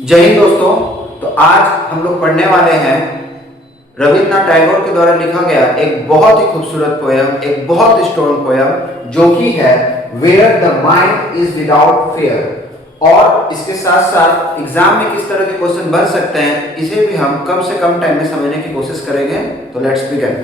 जय हिंद दोस्तों। तो आज हम लोग पढ़ने वाले हैं रविन्द्रनाथ टैगोर के द्वारा लिखा गया एक बहुत ही खूबसूरत पोयम, एक बहुत स्ट्रॉन्ग पोयम जो कि है where the mind is without fear. और इसके साथ साथ एग्जाम में किस तरह के क्वेश्चन बन सकते हैं इसे भी हम कम से कम टाइम में समझने की कोशिश करेंगे। तो let's begin.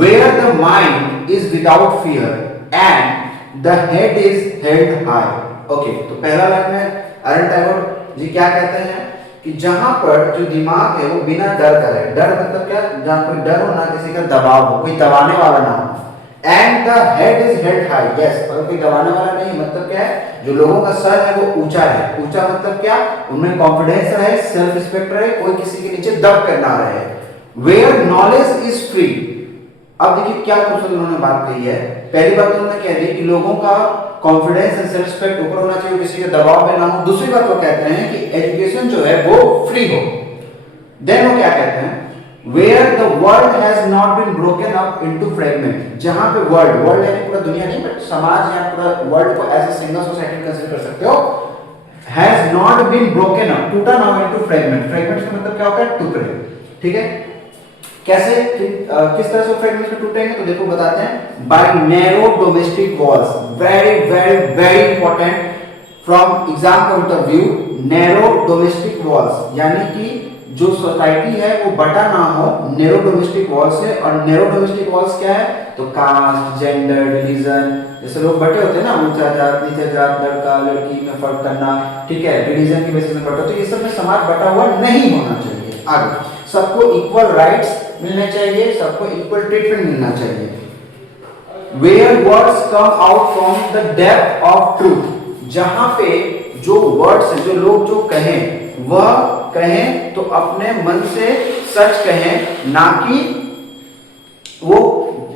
Where the mind is without fear and the head is held high. Okay, तो पहला लाइन में अरविंद टैगोर जी क्या कहते हैं कि जहां पर जो दिमाग है वो बिना डर का है। डर मतलब क्या? जहां कोई डर हो, ना किसी का दबाव हो, कोई दबाने वाला ना हो। And the head is held high. Yes, अगर कोई दबाने वाला नहीं, मतलब क्या है, जो लोगों का सर है वो ऊंचा है। ऊंचा मतलब क्या? उनमें कॉन्फिडेंस रहे, सेल्फ रिस्पेक्ट रहे, कोई किसी के नीचे दब कर ना रहे। Where knowledge is free. अब देखिए क्या खूबसूरत उन्होंने बात कही है। पहली बात उन्होंने कह दी कि लोगों का कॉन्फिडेंस एंड सेल्फ रिस्पेक्ट ऊपर होना चाहिए, किसी के दबाव में ना हो। दूसरी बात वो कहते हैं कि एजुकेशन जो है वो फ्री हो। देन वो क्या कहते हैं? Where the world has not been broken up into fragment. जहां पे वर्ल्ड यानी पूरा दुनिया नहीं, बट समाज या पूरा वर्ल्ड को as a single society consider कर सकते हो। Has not been broken up, टूटा ना हो इनटू फ्रेगमेंट। फ्रेगमेंट का मतलब क्या होता है? टुकड़े। ठीक है, कैसे किस तरह से फ्रेगमेंट्स में टूटेंगे? तो देखो बताते हैं। By narrow domestic walls. Very very very important from exam point of view. Narrow domestic walls यानी कि जो सोसाइटी है वो बटा ना हो नैरो डोमेस्टिक वॉल्स से। और नैरो डोमेस्टिक वॉल्स क्या है? तो कास्ट, जेंडर, रिलीजन, जैसे लोग बटे होते हैं ना, ऊंचा जात, नीचा जात, लड़का लड़की में फर्क करना, ठीक है, रिलीजन की बेसिस में बटे होते हैं। ये सब में समाज बटा हुआ नहीं होना चाहिए। आगे सबको इक्वल राइट्स मिलने चाहिए, सबको इक्वल ट्रीटमेंट मिलना चाहिए। Where words come out from the depth of truth. जहां पे जो वर्ड्स है, जो लोग जो कहें वह कहें तो अपने मन से सच कहें, ना कि वो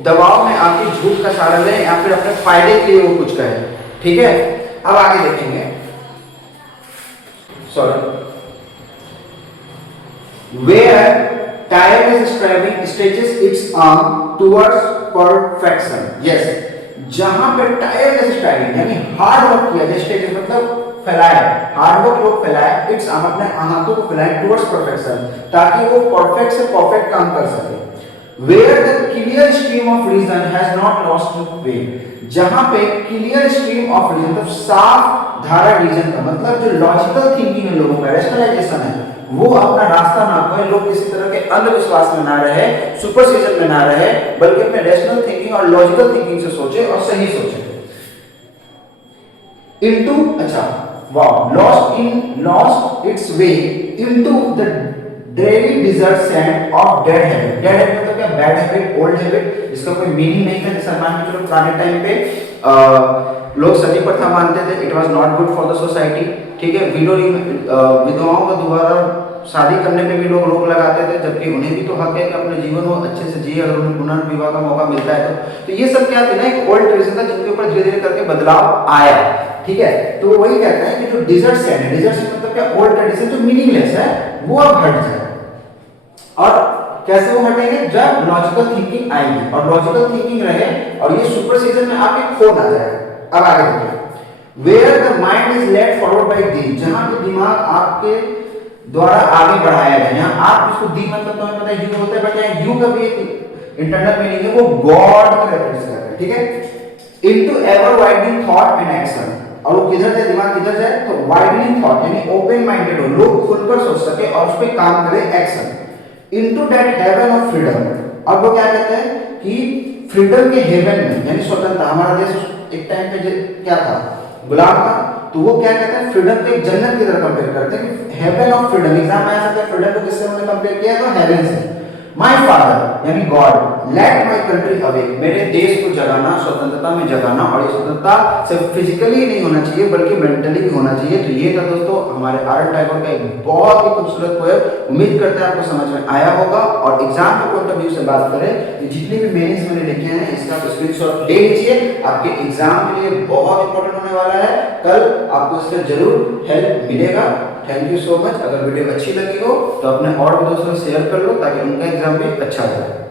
दबाव में आके झूठ का सहारा लें या फिर अपने फायदे के लिए वो कुछ कहें। ठीक है, अब आगे देखेंगे। Sorry, where tireless striving stretches its arm towards perfection. Yes, जहां पे tireless striving यानी हार्ड वर्क किया जाए, stretches मतलब फैलाए, हार्ड वर्क लोग फैलाए, इट्स आर्म अपने हाथों को फैलाए towards perfection, ताकि वो परफेक्ट से परफेक्ट काम कर सके। Where the clear stream of reason has not lost way. जहां पे क्लियर स्ट्रीम ऑफ रीजन मतलब साफ धारा रीजन का मतलब जो लॉजिकल थिंकिंग है, लोगों का रैशनलाइजेशन है, वो अपना रास्ता ना पाए। लोग किसी तरह के अंधविश्वास में ना रहे, सुपरस्टिशन में ना रहे, बल्कि अपने रैशनल थिंकिंग और लॉजिकल थिंकिंग से सोचे और सही सोचे। इनटू, अच्छा wow, lost its way into the dreary desert sand of dead habit. Dead habit मतलब क्या? बैड हैबिट, ओल्ड हैबिट, इसका कोई मीनिंग नहीं था। जैसे मान के चलो पुराने टाइम पे लोग सती प्रथा मानते थे, it was not good for the society. ठीक है, विधवाओं का दोबारा शादी करने पे भी लोग रोक लगाते थे, जबकि उन्हें भी तो हक है कि अपने जीवन को अच्छे से जिए अगर उन्हें पुनर्विवाह का मौका मिलता है तो ये सब क्या थे ना, एक ओल्ड ट्रेडिशन था जिनके ऊपर धीरे धीरे करके बदलाव आया। ठीक है, तो वही कहते हैं कि जो डिजर्ट सैंड है, डिजर्ट सैंड मतलब क्या? ओल्ड ट्रेडिशन जो मीनिंगलेस है वो अब हट जाए। और कैसे वो हटेंगे? जब लॉजिकल थिंकिंग आएगी, और लॉजिकल थिंकिंग रहे और ये सुपरस्टिशन में आपके खो ना जाए। अब आगे देखिए। Where the mind is led forward by thee. जहां पे दिमाग आपके द्वारा आगे बढ़ाया जाए, यहाँ आप इसको दी मतलब तुम्हें पता है यू होता है, बट यहाँ यू का भी इंटरनल मीनिंग है, वो गॉड को रेफरेंस कर रहा है। ठीक है, into ever widening thought and action. और वो किधर जाए? दिमाग किधर जाए? तो वाइडनिंग थॉट यानी ओपन माइंडेड हो, लोग खुलकर सोच सके और उस पर काम करे, action. Into that heaven of freedom. अब वो क्या कहते हैं कि फ्रीडम के हेवन में यानी स्वतंत्रता, हमारा देश एक टाइम पे क्या था? गुलाम था। तो वो क्या कहते हैं? फ्रीडम को एक जन्नत की तरह कंपेयर करते हैं कि हेवन ऑफ फ्रीडम। एग्जाम में आ सकता है फ्रीडम को किससे उन्होंने कंपेयर किया? तो हेवन से। माय फादर यानी God let my country awake. मेरे देश को जगाना, स्वतंत्रता में जगाना। और ये स्वतंत्रता सिर्फ फिजिकली नहीं होना चाहिए बल्कि मेंटली भी होना चाहिए। तो ये था दोस्तों हमारे आर टैगोर का एक बहुत ही खूबसूरत पोएम। उम्मीद करते हैं आपको समझ में आया होगा। और एग्जाम के पॉइंट ऑफ व्यू से बात करें तो जितने भी मीनिंग्स मैंने लिखे हैं इसका स्क्रीनशॉट ले लीजिए, आपके एग्जाम के लिए बहुत इंपॉर्टेंट होने वाला है। कल आपको इससे जरूर हेल्प मिलेगा। Thank you so much. अगर वीडियो अच्छी लगी हो तो अपने और भी दोस्तों से शेयर कर लो ताकि उनका एग्जाम भी अच्छा जाए।